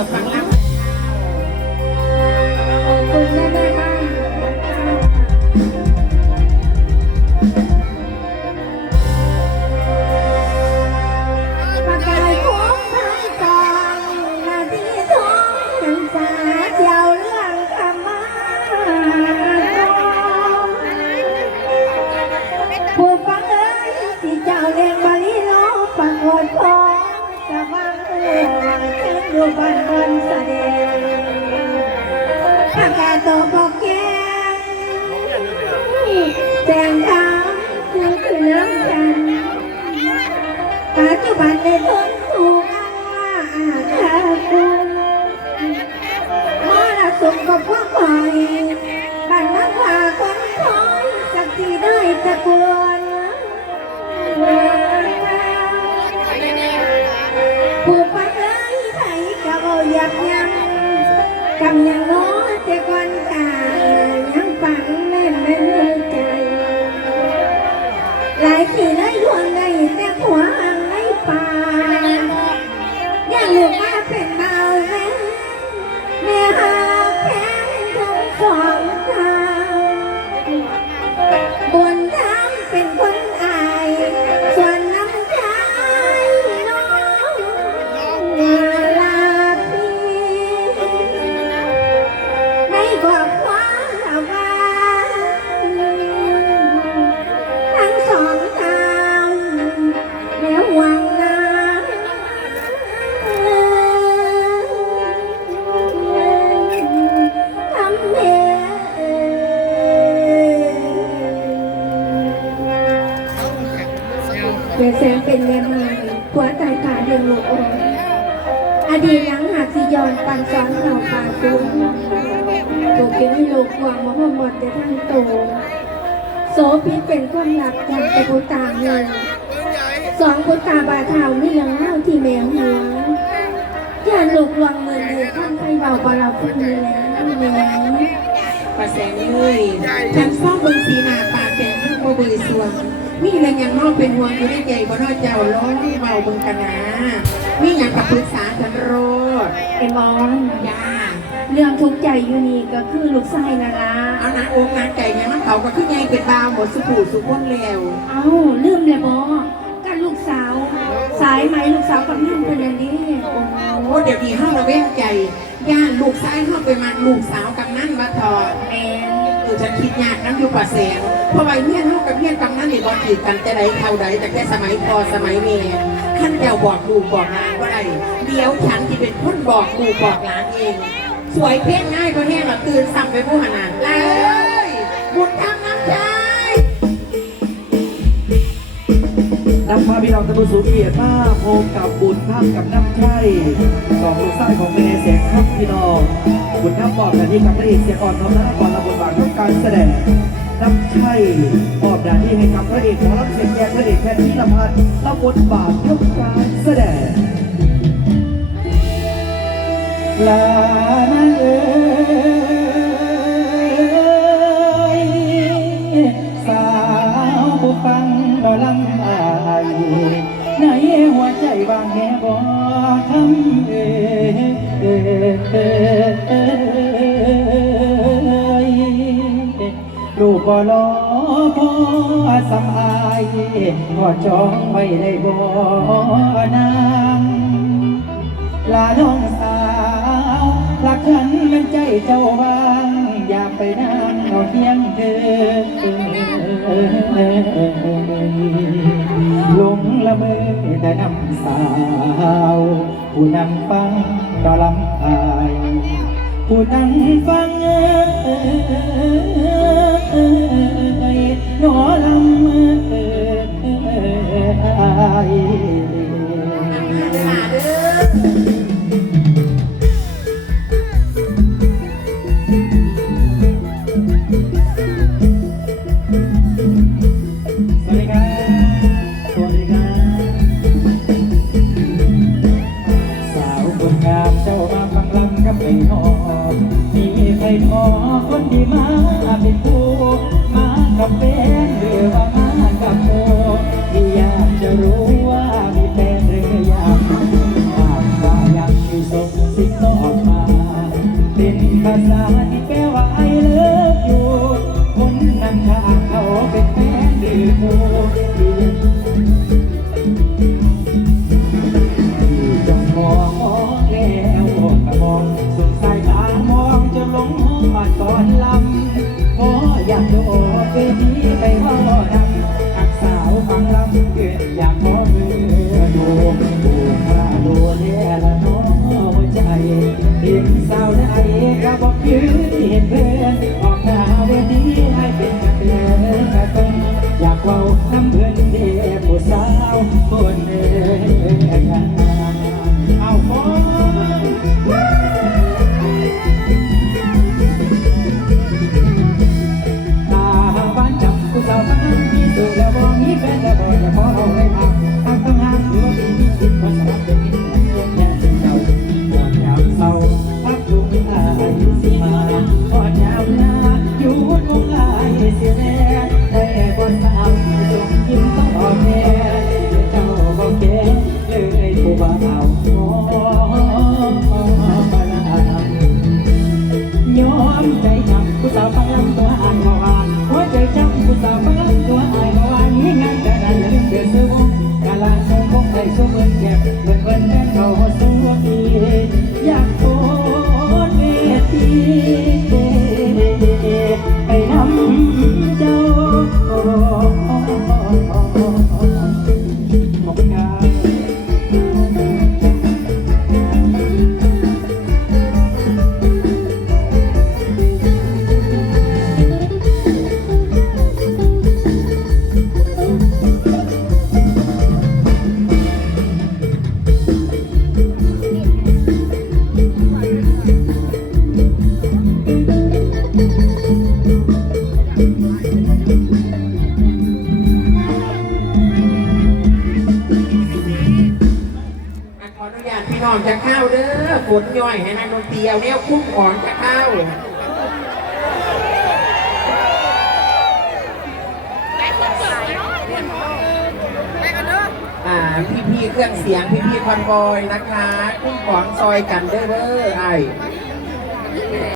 อฟังลข เช่นดูบันบนแสดงปากกาโตบกแกแจงทางคือคือเรื่องกันปัจจุบันได้ทนถูกอาฆาตคุณมรสุมกับพวกคอยบันนักพาคนคอยสักทีได้ตะก เกิดแสงเป็นแม่ไม้ผัวตายขาเรียงลูกอ่อนอดีตหลังหากสิยอนปันสอนเราป่าตุ้มถูกเก็บให้ลูกหวังมาพ่อหมดแต่ทั้งโต โสพิษเป็นความหลับจากตะพุตาเงินสองพุตาบาเทาไม่ลังเล่าที่แมวหัวย่านลูกวังเงินเดือนท่านไทยเบาปลาพูดนี้แล้วแม่ประแสงเลยฉันชอบเบิ่งสีหนาปาแสงที่โมเบยสวง มีอะไรอย่างนอกเป็นห่วงอยู่ในใจบ่นอเจ้าร้อนที่เบาเบิ่งกันนะมีอย่างกับปรึกษาฉันโรดไอ้มอนยาเรื่องทุกข์ใจอยู่นี่ก็คือลูกไส้นะละเอาหนังองค์งานไก่เนี่ยมันเขาก็ขึ้นไงเป็นบาวหมดสุผูสุพ้นแล้วเอ้าลืมเลยบอกันลูกสาว สายไหมลูกสาวกับนั่นเป็นอย่างนี้โอ้โอ้เดี๋ยวนี้ห้าเราแว่งใจย่านลูกซ้ายเข้าไปมันลูกสาวกับนั่นมาทอด แมนเออ ฉันคิดยากน้ำอยู่กว่าแสนเพราะว่าเมียนเท่ากับเมียนกำนั้นนี่บอกถือกันจะได้เท่าใดแต่แค่สมัยพอสมัยเมียขั้นเดียวบอกลูกบอกหลานว่าไรเดี๋ยวฉันที่เป็นคนบอกลูกบอกหลานเอง สวยเพ่งง่ายก็แห้งหรอตื่นสั่งไปผู้หนาเลยบุญทำน้ำใจนำพาพี่น้องตะบุสูงเกียรติมาพบกับบุญภาพกับน้ำไช่สองลูกไส้ของเมย์เสียงครับพี่น้อง บุญภาพบอกกันที่กับพระเอกเสียงอ่อนทำหน้าก่อนระบทบาทของการแสดงน้ำไช่มอบหน้าที่ให้กับพระเอกหมอรับเสียงแกพระเอกแทนที่ลำพันระบทบาทยกการแสดงลานาเอ๋ยสาวผู้ฟังดอลำอายในหัวใจวางแห่บ่ทำเอ บ่รอพ่อสำอายพอจองไว้ได้บ่นางลาน้องสาวรักฉันมันใจเจ้าบางอยากไปนั่งเอาเทียงเธอหลงละเมอแต่นำสาว ผู้นั่งฟังดอลำอาย ผู้นั่งฟังเอ่ย หนอลำเอ่ ฝนย่อยให้นักดนตรีเอาเนี่ยคุ้มหอนจะเข้าพี่พี่เครื่องเสียงพี่พี่คอนบอยนะคะ คุ้มของซอยกันเด้อเด้อไอ